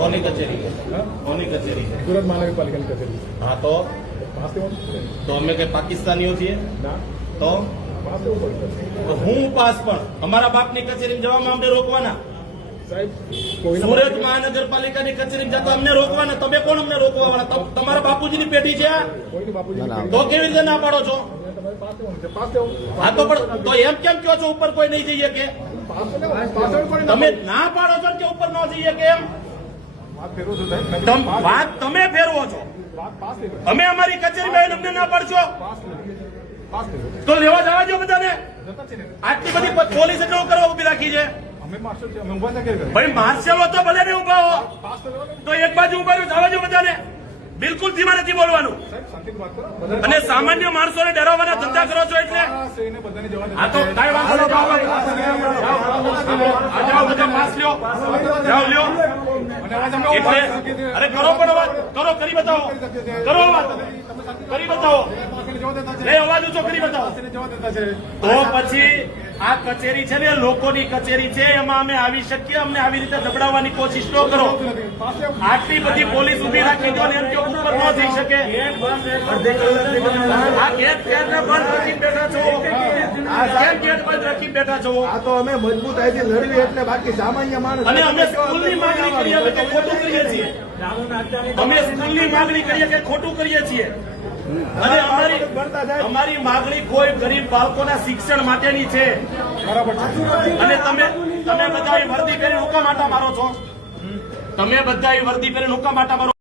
કોની કચેરી? કોની કચેરી? સુરત મહાનગરપાલિકાની કચેરી. હા તો અમે કઈ પાકિસ્તાનીઓ છીએ? તો હું પાસ પણ અમારા બાપની કચેરી જવામાં અમને રોકવાના? સુરત મહાનગરપાલિકાની કચેરી જતા અમને રોકવાના? તમે કોણ અમને રોકવા વાળા? તમારા બાપુજીની પેઢી છે તો કેવી રીતે ના પાડો છો? હા તો પણ તો એમ કેમ કહો છો ઉપર કોઈ નહીં જઈએ કે? તમે ના પાડો છો કે ઉપર ન જઈએ કે? એમ વાત તમે ફેરવો છો. અમે અમારી કચેરીમાં અમને ના પાડશો તો લેવા જવા દો બધાને. આટલી બધી પોલીસ એટલો કરવા ઉભી રાખી છે. ભાઈ માર્શલ તો ભલે ને ઉભા હો તો એક બાજુ ઉભા રહ્યો જવા દો બધાને. બિલકુલ ધીમા નથી બોલવાનું. અને સામાન્ય માણસોને ડરાવવાના ધંધા કરો છો એટલે આ તો કઈ વાંધો જાઓ બધા પાસ લ્યો. જાઓ લ્યો. એટલે અરે કરો પણ વાત કરો કરી બતાવો. કરો વાત કરી બતાવો. નહીં અવાજ ઊંચો કરી બતાવો. તો પછી આ કચેરી છે ને લોકોની કચેરી છે, એમાં અમે આવી શકીએ? અમને આવી રીતે દબડાવવાની કોશિશ ન કરો. આટલી બધી પોલીસ ઉભી રાખી દો ને એમ કે ઉપર ન જઈ શકે. આ ગેટ બંધ રાખી બેઠા છો. કેમ ગેટ બંધ રાખી બેઠા છો? આ તો અમે મજબૂતાઈથી લડવી એટલે બાકી સામાન્ય માણસ. અને અમે સ્કૂલની માંગણી કરીએ કે ખોટું કરીએ છીએ? અમે સ્કૂલની માંગણી કરીએ કે ખોટું કરીએ છીએ? અને અમારી માગણી કોઈ ગરીબ બાળકોના શિક્ષણ માટેની છે. અને તમે બધા વર્દી પહેરી હુકા માટા મારો છો? તમે બધા વર્દી પહેરી હુકા માટા મારો?